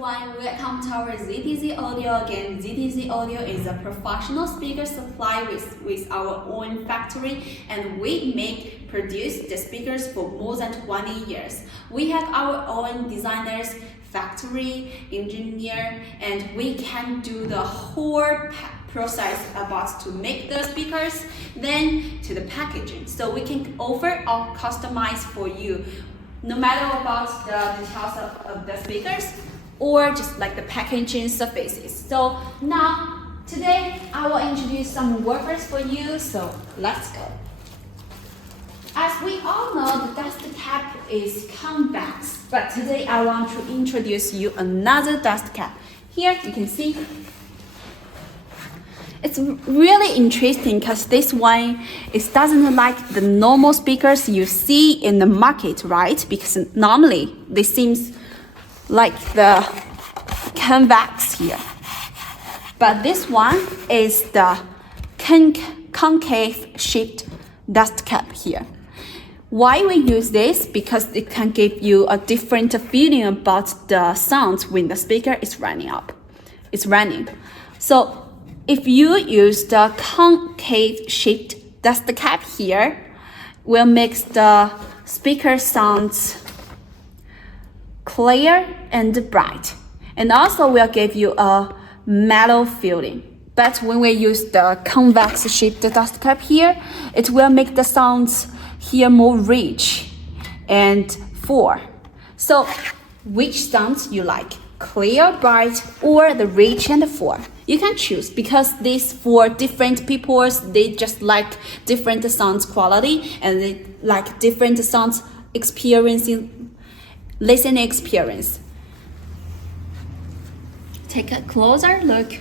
everyone, welcome to our ZTZ Audio again. ZTZ Audio is a professional speaker supply with our own factory, and we produce the speakers for more than 20 years. We have our own designers, factory, engineer, and we can do the whole process about to make the speakers, then to the packaging. So we can offer or customize for you, no matter about the details of the speakers or just like the packaging surfaces. So now, today I will introduce some woofers for you, so let's go. As we all know, the dust cap is convex, but today I want to introduce you another dust cap. Here you can see it's really interesting because this one doesn't like the normal speakers you see in the market, right? Because normally they seems like the convex here, but this one is the concave shaped dust cap here. Why we use this? Because it can give you a different feeling about the sounds when the speaker is running. So if you use the concave shaped dust cap here, will make the speaker sounds clear and bright, and also will give you a mellow feeling. But when we use the convex shaped dust cap here, it will make the sounds here more rich and full. So which sounds you like? Clear, bright, or the rich and full? You can choose, because these for different people, they just like different sounds quality, and they like different sounds listening experience. Take a closer look.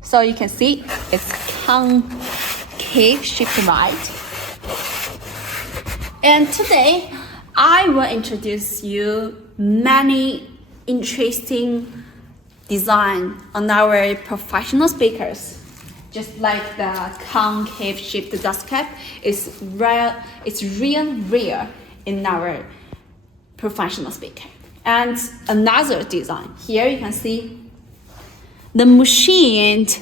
So you can see it's concave shaped, right? And today I will introduce you many interesting design on our professional speakers. Just like the concave shaped dust cap is rare, it's real rare in our professional speaker. And another design here, you can see the machined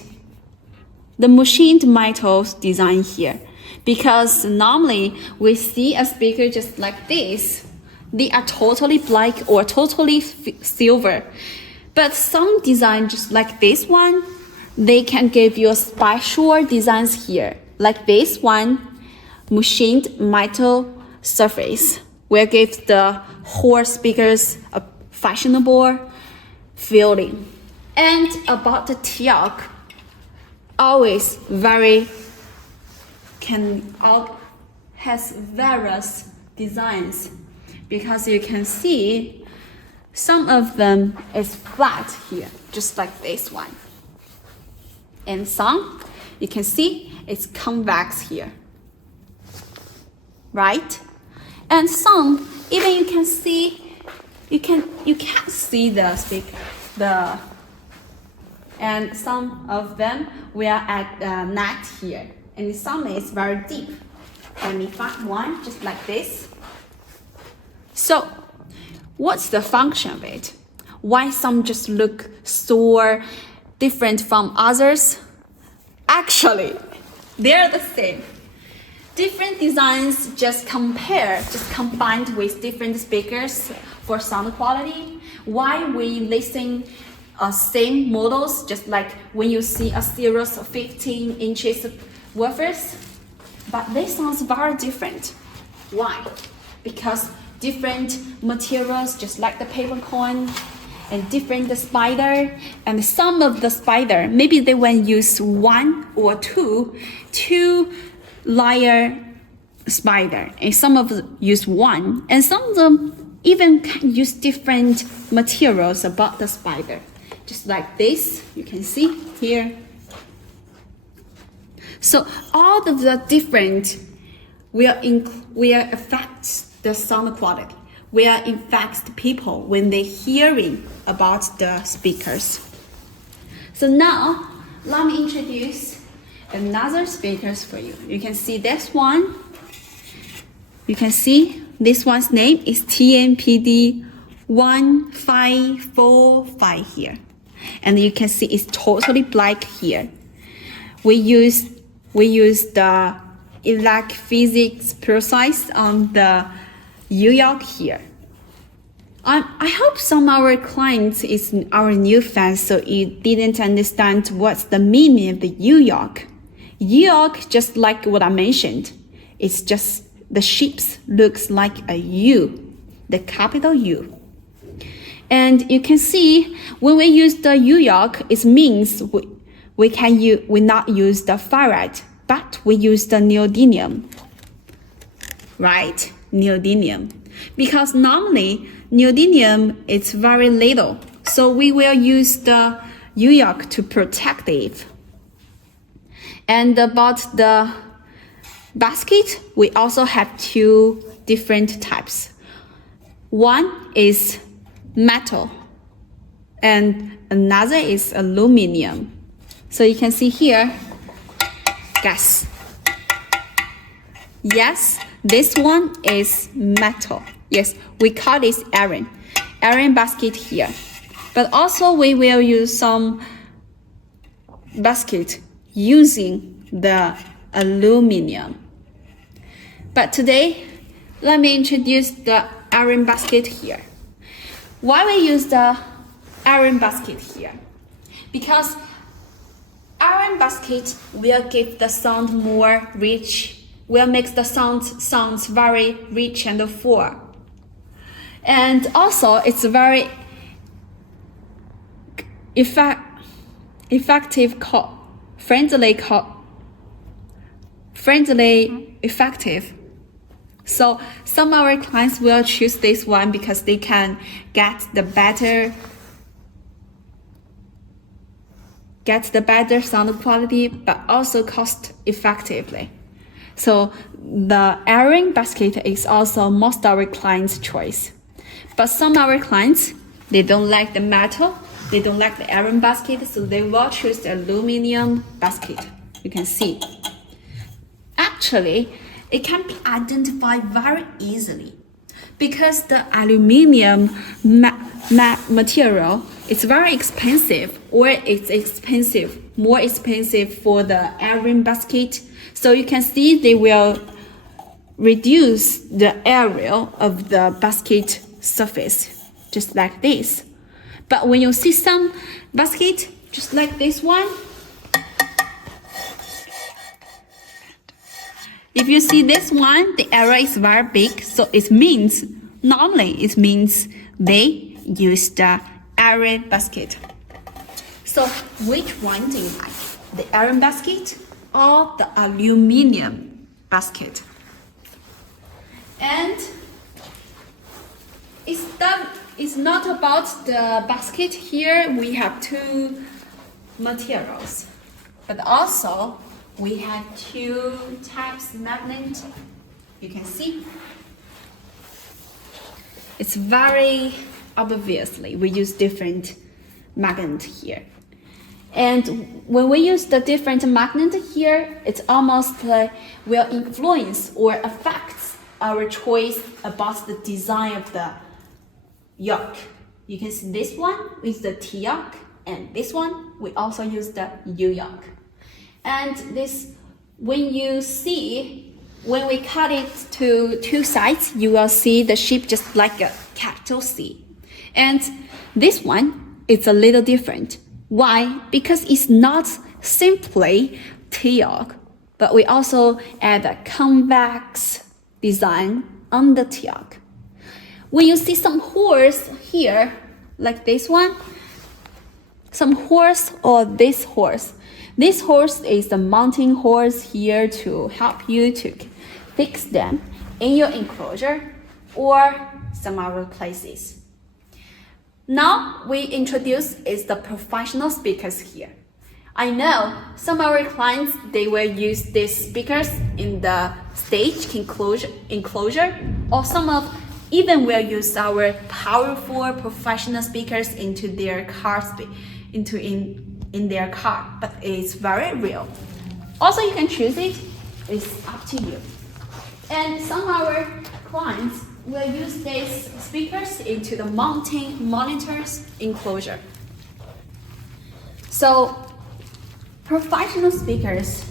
metal design here. Because normally we see a speaker just like this, they are totally black or totally silver. But some design just like this one, they can give you a special designs here. Like this one, machined metal surface will give the whole speakers a fashionable feeling. And about the Y-yoke, always has various designs, because you can see some of them is flat here, just like this one, and some you can see it's convex here, right? And some even you can't see the and some of them we are at the neck here, and some is very deep. Let me find one just like this. So what's the function of it? Why some just look so different from others? Actually, they're the same. Different designs just combined with different speakers for sound quality. Why we listing same models, just like when you see a series of 15 inches woofers, but they sounds very different. Why? Because different materials, just like the paper cone, and different spider, and some of the spider, maybe they will use one or two layer spider, and some of them use one, and some of them even can use different materials about the spider. Just like this, you can see here. So all of the different will affect the sound quality, will affect people when they hearing about the speakers. So now let me introduce another speakers for you. You can see this one. You can see This one's name is TMPD 1545 here. And you can see it's totally black here. We use the electrophysics precise on the Y-yoke here. I hope some of our clients is our new fans, so you didn't understand what's the meaning of the Y-yoke. Y-yoke, just like what I mentioned, it's just the shape looks like a U, the capital U. And you can see when we use the Y-yoke, it means we not use the ferrite, but we use the neodymium, right? Neodymium, because normally neodymium is very little, so we will use the Y-yoke to protect it. And about the basket, we also have two different types. One is metal and another is aluminum. So you can see here, guess. Yes, this one is metal. Yes, we call this iron basket here. But also we will use some basket using the aluminum. But today, let me introduce the iron basket here. Why we use the iron basket here? Because iron basket will give the sound more rich, will make the sounds very rich and full. And also it's very effective, effective. So some of our clients will choose this one because they can get the better sound quality, but also cost effectively. So the iron basket is also most of our clients' choice. But some of our clients, they don't like the metal, they don't like the iron basket, so they will choose the aluminum basket. You can see. Actually, it can be identified very easily because the aluminum material is very expensive, or it's more expensive for the iron basket. So you can see they will reduce the area of the basket surface, just like this. But when you see some basket, just like this one, if you see this one, the area is very big, so normally it means they use the iron basket. So which one do you like? The iron basket or the aluminum basket? And it's not about the basket here. We have two materials, but also we have two types of magnet. You can see it's very obviously we use different magnet here. And when we use the different magnet here, it's almost like will influence or affects our choice about the design of the yoke. You can see this one is the T-yoke, and this one we also use the U-yoke. And this, when we cut it to two sides, you will see the shape just like a capital C. And this one is a little different. Why? Because it's not simply T-yoke, but we also add a convex design on the T-yoke. When you see some horse here, like this one, some horse or this horse is the mounting horse here to help you to fix them in your enclosure or some other places. Now we introduce is the professional speakers here. I know some of our clients, they will use these speakers in the stage enclosure, or even will use our powerful professional speakers into their car in their car, but it's very real. Also, you can choose it. It's up to you. And some of our clients, we'll use these speakers into the mounting monitors enclosure. So, professional speakers,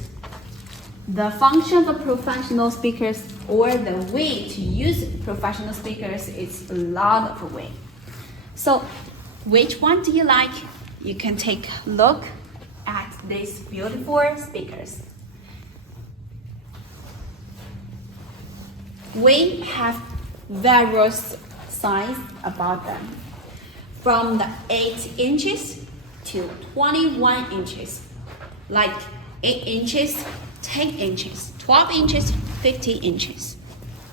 the function of professional speakers or the way to use professional speakers is a lot of way. So, which one do you like? You can take a look at these beautiful speakers. We have various size about them, from the 8 inches to 21 inches, like 8 inches, 10 inches, 12 inches, 50 inches,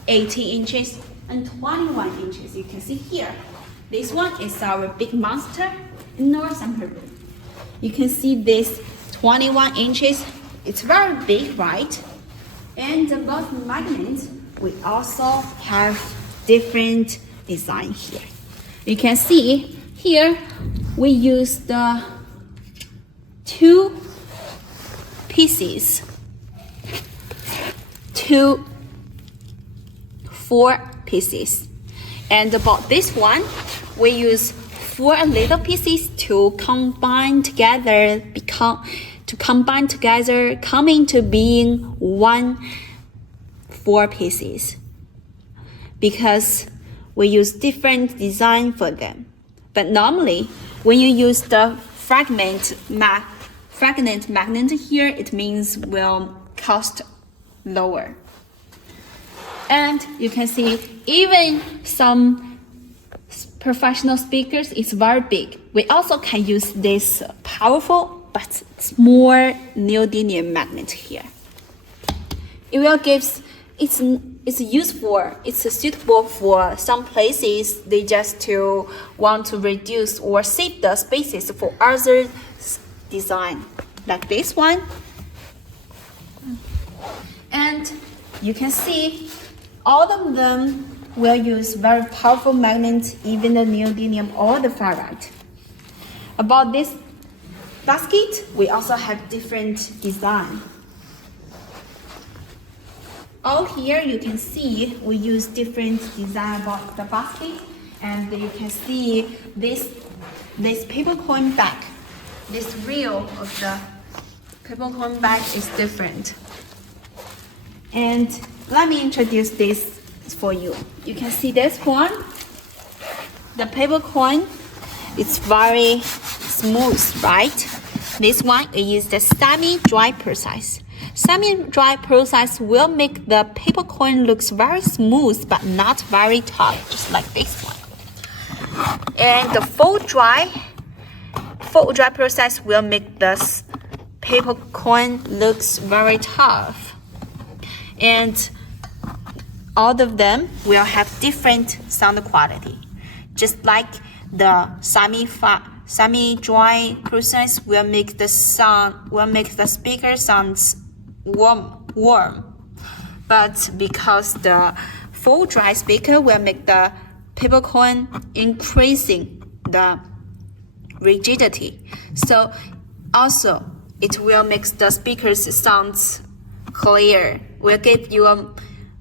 18 inches, and 21 inches. You can see here. This one is our big monster in our sample room. You can see this 21 inches. It's very big, right? And above the magnet, we also have different design here. You can see here we use the 2 pieces to 4 pieces. And about this one, we use 4 little pieces to combine together, coming to being 1 4 pieces, because we use different design for them. But normally, when you use the fragment magnet here, it means will cost lower. And you can see even some professional speakers is very big. We also can use this powerful but small neodymium magnet here. It will give it's useful. It's suitable for some places they just to want to reduce or save the spaces for other design, like this one. And you can see all of them will use very powerful magnets, even the neodymium or the ferrite. About this basket, we also have different design. All here you can see we use different design about the basket, and you can see this paper coin bag. This reel of the paper coin bag is different. And let me introduce this for you. You can see this one. The paper coin is very smooth, right? This one is the semi-dry process. Semi-dry process will make the paper coin looks very smooth but not very tough, just like this one. And the full dry process will make this paper coin looks very tough. And all of them will have different sound quality. Just like the semi-dry process will make the speaker sounds warm. But because the full dry speaker will make the paper coin increasing the rigidity. So also it will make the speakers sounds clear, will give you a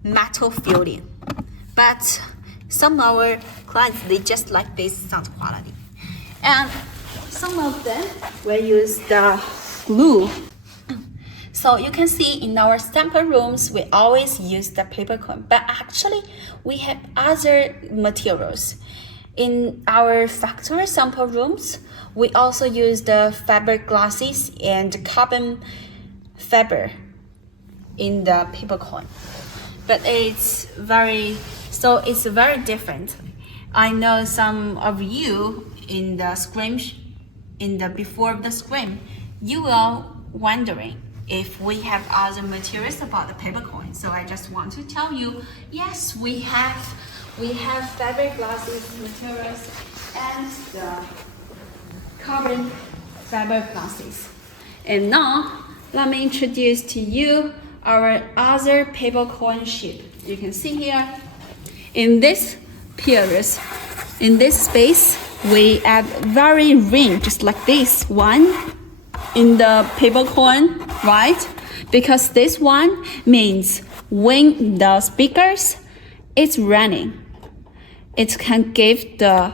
metal feeling. But some of our clients, they just like this sound quality. And some of them will use the glue. So you can see in our sample rooms, we always use the paper coin, but actually we have other materials. In our factory sample rooms, we also use the fiber glasses and carbon fiber in the paper coin. But it's very different. I know some of you in the scrim, before the scrim, you were wondering if we have other materials about the paper coin. So I just want to tell you, yes, we have fiber glasses materials and the carbon fiber glasses. And now let me introduce to you our other paper coin shape. You can see here in this period, in this space, we add very ring, just like this one in the paper coin, right? Because this one means when the speakers is running, it can give the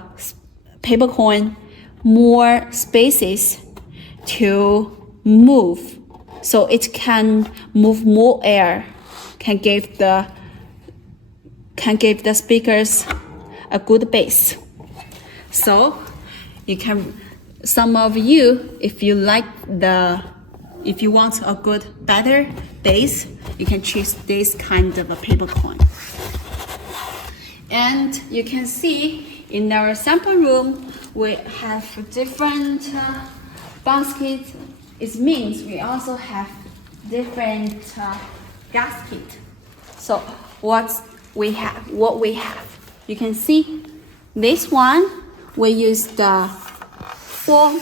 paper cone more spaces to move, so it can move more air, can give the speakers a good bass. So you can, some of you, if you want a good, better bass, you can choose this kind of a paper cone. And you can see in our sample room, we have different baskets. It means we also have different gaskets. So what we have, you can see this one, we use the 4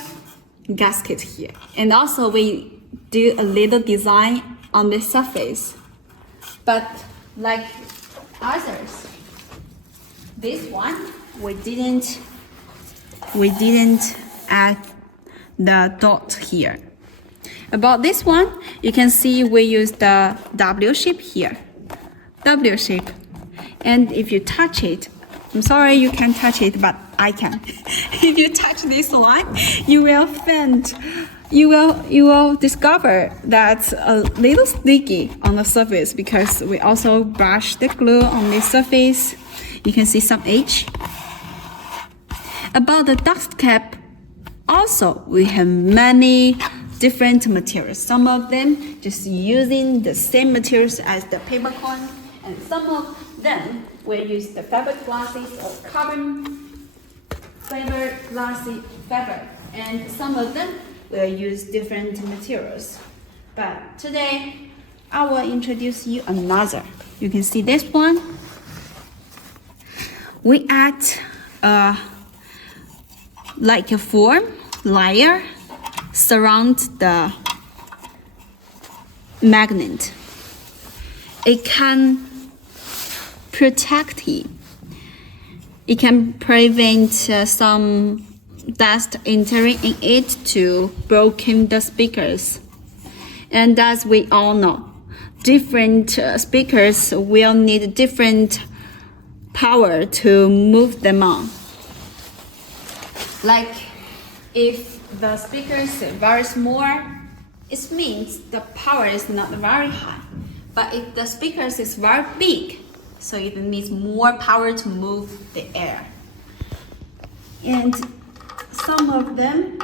gaskets here. And also we do a little design on the surface. But like others, this one, we didn't add the dot here. About this one, you can see we use the W shape here. W shape. And if you touch it, I'm sorry you can't touch it, but I can. If you touch this one, you will discover that's a little sticky on the surface because we also brush the glue on the surface. You can see some edge. About the dust cap, also we have many different materials. Some of them just using the same materials as the paper cone, and some of them will use the fabric glasses or carbon fiber glassy fabric, and some of them will use different materials. But today, I will introduce you another. You can see this one. We add like a foam layer surround the magnet. It can protect it. It can prevent some dust entering in it to broken the speakers. And as we all know, different speakers will need different power to move them on. Like if the speaker is very small, it means the power is not very high. But if the speaker is very big, so it needs more power to move the air. And some of them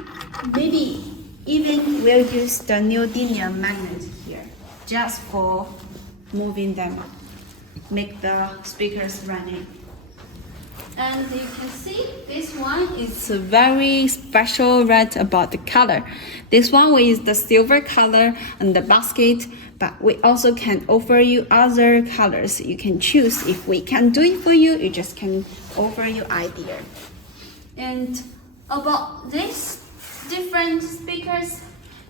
maybe even will use the neodymium magnet here just for moving them, make the speakers running. And you can see this one is very special right about the color. This one we use the silver color on the basket, but we also can offer you other colors. You can choose. If we can do it for you, you just can offer you idea. And about these different speakers,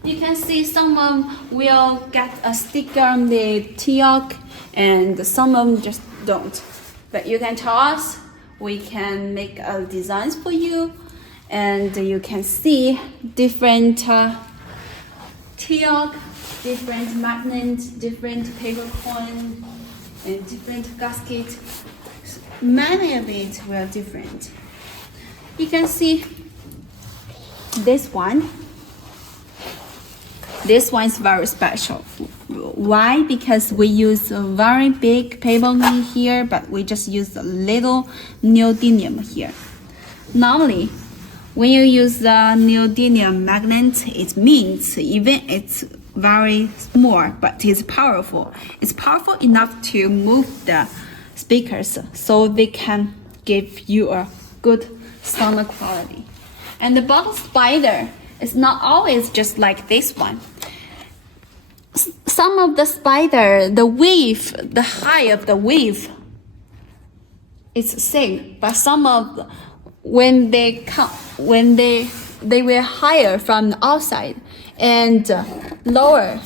you can see some of them will get a sticker on the Y-yoke and some of them just don't. But you can tell us, we can make designs for you, and you can see different Y-yoke, different magnets, different paper cone, and different gasket. Many of it were different. You can see this one. This one is very special. Why? Because we use a very big paper cone here, but we just use a little neodymium here. Normally, when you use the neodymium magnet, it means even it's very small, but it's powerful. It's powerful enough to move the speakers so they can give you a good sound quality. And the bottle spider is not always just like this one. Some of the spider, the wave, the height of the wave is same, but some of when they come, when they were higher from the outside and lower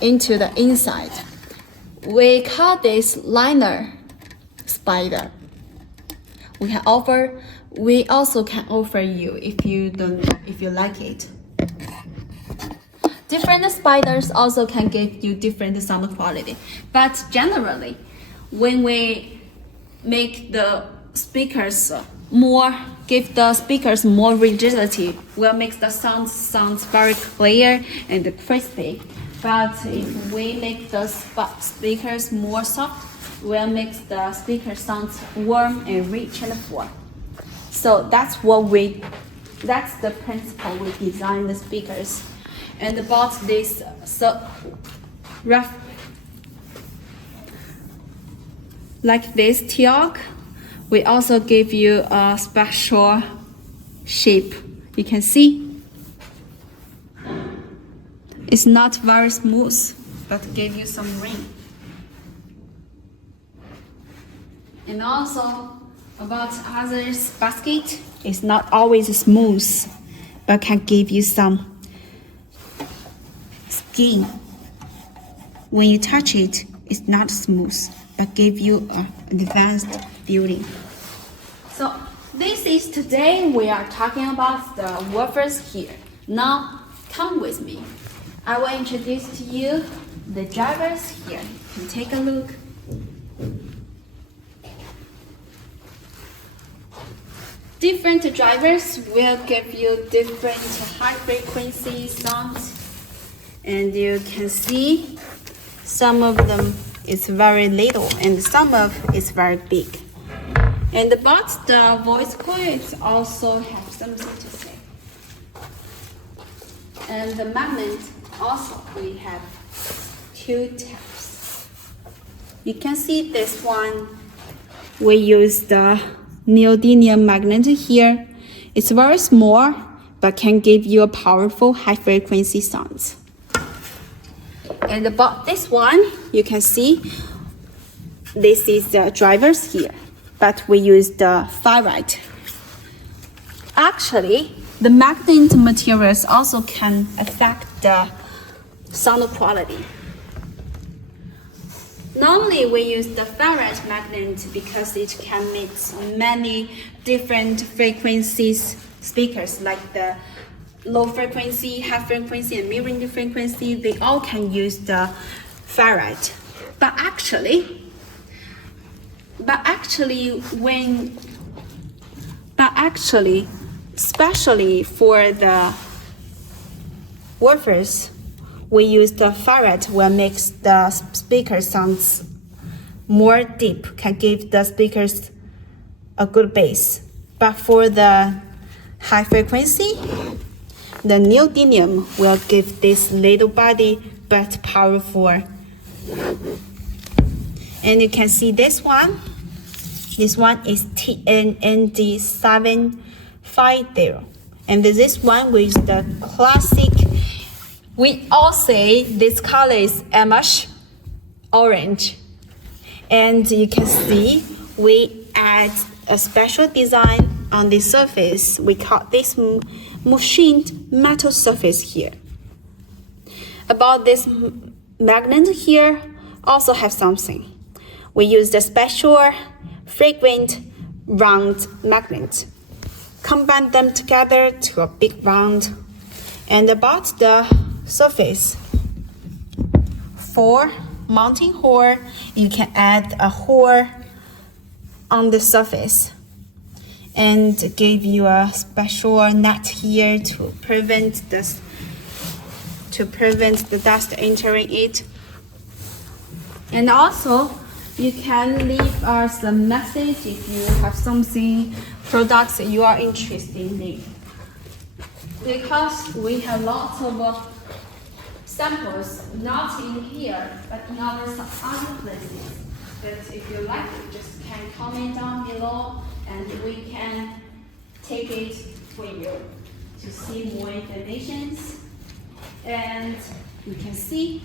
into the inside. We call this liner spider. We also can offer you if you like it. Different spiders also can give you different sound quality. But generally, when we make the speakers more, give the speakers more rigidity, will make the sounds very clear and crispy. But if we make the speakers more soft, will make the speaker sounds warm and rich and full. So that's the principle we design the speakers. And about this rough, like this Y-yoke, we also give you a special shape. You can see it's not very smooth, but give you some ring. And also about others basket, it's not always smooth, but can give you some skin. When you touch it, it's not smooth, but give you an advanced feeling. So this is today we are talking about the woofers here. Now come with me. I will introduce to you the drivers here. You can take a look. Different drivers will give you different high frequency sounds, and you can see some of them is very little and some of is very big. And about the voice coil, it also have something to say. And the magnet also we have 2 types. You can see this one. We use the neodymium magnet here. It's very small, but can give you a powerful high frequency sounds. And about this one, you can see this is the drivers here, but we use the ferrite. Actually, the magnet materials also can affect the sound quality. Normally, we use the ferrite magnet because it can mix many different frequencies speakers, like the low frequency, high frequency, and mid-range frequency. They all can use the ferrite. But actually, especially for the woofers, we use the ferrite will make the speaker sounds more deep, can give the speakers a good bass. But for the high frequency, the neodymium will give this little body but powerful. And you can see this one. This one is TNND750. And this one with the classic, we all say this color is Amish orange. And you can see we add a special design on the surface. We call this machined metal surface here. About this magnet here, also have something. We use the special frequent round magnet. Combine them together to a big round. And about the surface, for mounting hole, you can add a hole on the surface and give you a special net here to prevent the dust entering it. And also, you can leave us a message if you have something, products you are interested in. Because we have lots of samples, not in here, but in other places. But if you like it, just can comment down below and we can take it for you to see more informations. And you can see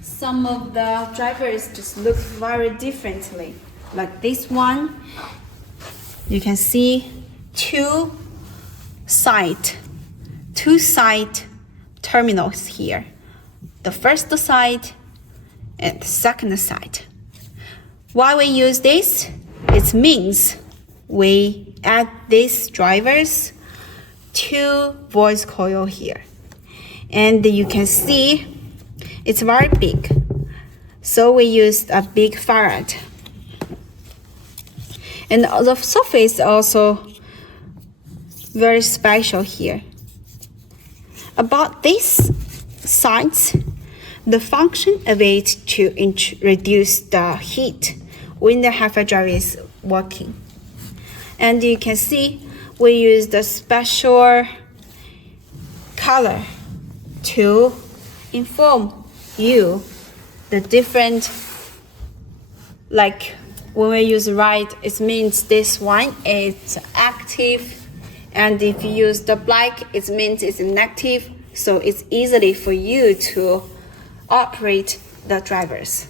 some of the drivers just look very differently. Like this one, you can see two side terminals here. The first side and the second side. Why we use this? It means we add these drivers to voice coil here. And you can see it's very big. So we used a big ferrite. And the surface also very special here. About this sides, the function of it to reduce the heat when the hi-fi drive is working. And you can see we use the special color to inform you the different, like when we use red, it means this one is active, and if you use the black, it means it's negative, so it's easily for you to operate the drivers.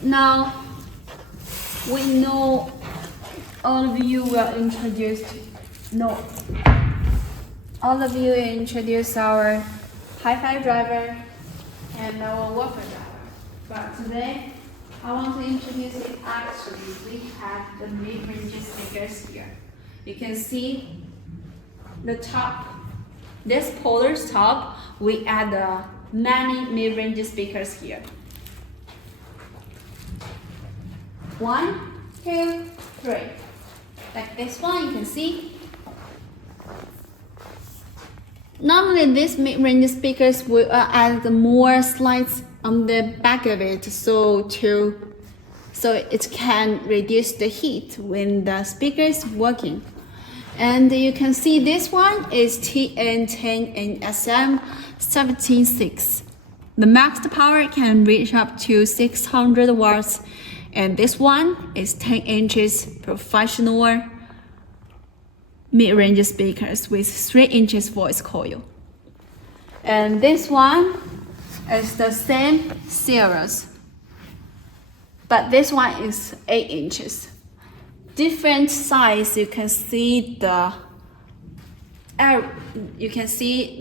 Now, we know all of you will introduce our hi-fi driver and our Woofer driver. But today, I want to introduce it. Actually, we have the mid-range speakers here. You can see the top, this Polar's top, we add many mid-range speakers here. 1, 2, 3. Like this one, you can see. Normally, these mid-range speakers will add more slides on the back of it, so it can reduce the heat when the speaker is working. And you can see this one is TN10 and SM176. The max power can reach up to 600 watts, and this one is 10 inches professional mid-range speakers with 3 inches voice coil. And this one is the same series, but this one is 8 inches. Different size, you can see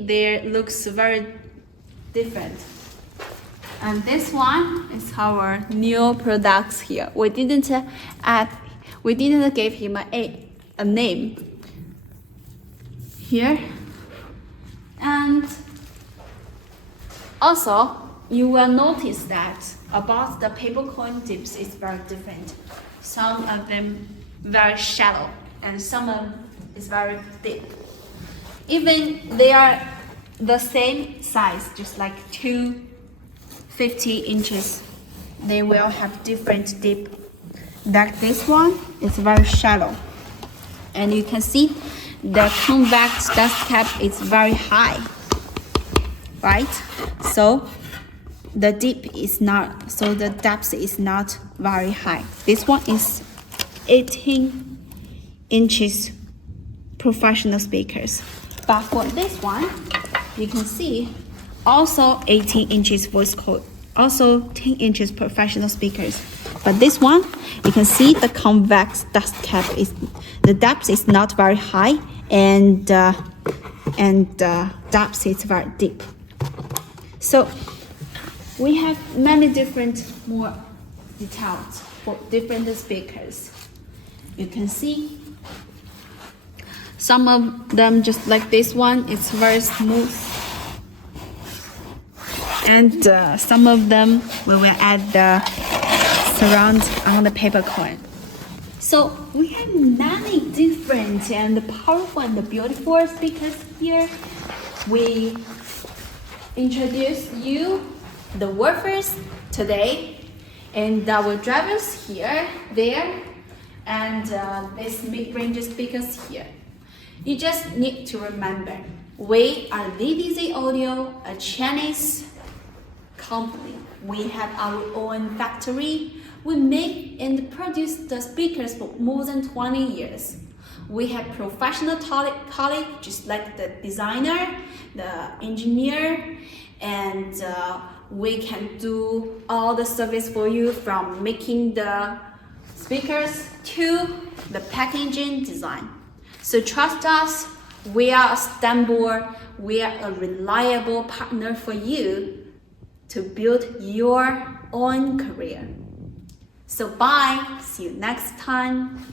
there looks very different. And this one is our new products here. We didn't give him a name here. And also, you will notice that about the paper coin dips is very different. Some of them very shallow, and some of them is very deep. Even they are the same size, just like 250 inches, they will have different dip. Like this one is very shallow, and you can see the convex dust cap is very high, right? So the depth is not very high. This one is 18 inches professional speakers. But for this one, you can see also 18 inches voice coil, also 10 inches professional speakers. But this one, you can see the convex dust cap the depth is not very high, and the depth is very deep. So we have many different more details for different speakers. You can see some of them, just like this one, it's very smooth. And some of them we will add the surround on the paper coin. So we have many different and powerful and beautiful speakers here. We introduce you the woofers today, and our drivers here, there, and these mid-range speakers here. You just need to remember, we are DDZ Audio, a Chinese company. We have our own factory. We make and produce the speakers for more than 20 years. We have professional colleagues, just like the designer, the engineer, and we can do all the service for you, from making the speakers to the packaging design. So trust us, we are a reliable partner for you to build your own career. So bye, see you next time.